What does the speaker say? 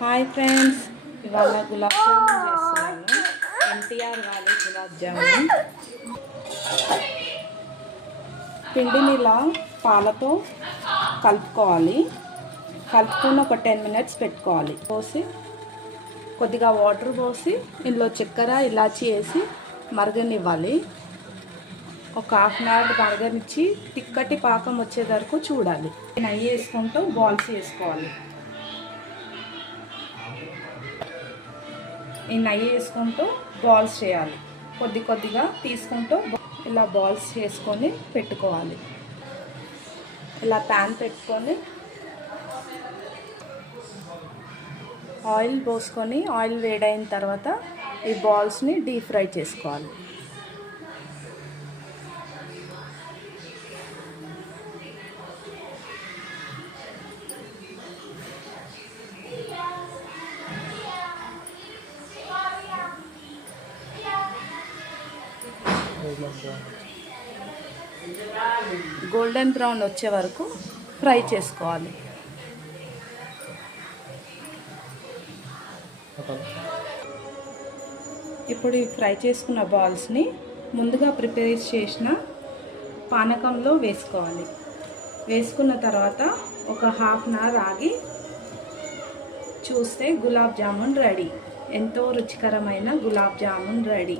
Hi friends, ఇవాళ గులాబ్ జామున్ చేస్తున్నాను. ఎన్టీఆర్ వాలే గులాబ్ జామున్. పిండిని ఇలా పాలతో కలుపుకోవాలి. కలుపుకొని ఒక 10 minutes పెట్టుకోవాలి. పోసి కొద్దిగా వాటర్ పోసి ఇందులో చక్కెర ఇలాచి వేసి మరగనివ్వాలి. ఒక 1/2 hour మరగనిచ్చి తిక్కటి పాకం వచ్చే వరకు చూడాలి. నెయ్యి వేసుకుంటూ బాల్స్ వేసుకోవాలి. ఈ నెయ్యి వేసుకుంటూ బాల్స్ చేయాలి. కొద్దిగా తీసుకుంటూ ఇలా బాల్స్ చేసుకొని పెట్టుకోవాలి. ఇలా ప్యాన్ పెట్టుకొని ఆయిల్ పోసుకొని ఆయిల్ వేడైన తర్వాత ఈ బాల్స్ని డీప్ ఫ్రై చేసుకోవాలి. గోల్డెన్ బ్రౌన్ వచ్చే వరకు ఫ్రై చేసుకోవాలి. ఇప్పుడు ఈ ఫ్రై చేసుకున్న బాల్స్ని ముందుగా ప్రిపేర్ చేసిన పానకంలో వేసుకోవాలి. వేసుకున్న తర్వాత ఒక 1/2 hour ఆగి చూస్తే గులాబ్ జామున్ రెడీ. ఎంతో రుచికరమైన గులాబ్ జామున్ రెడీ.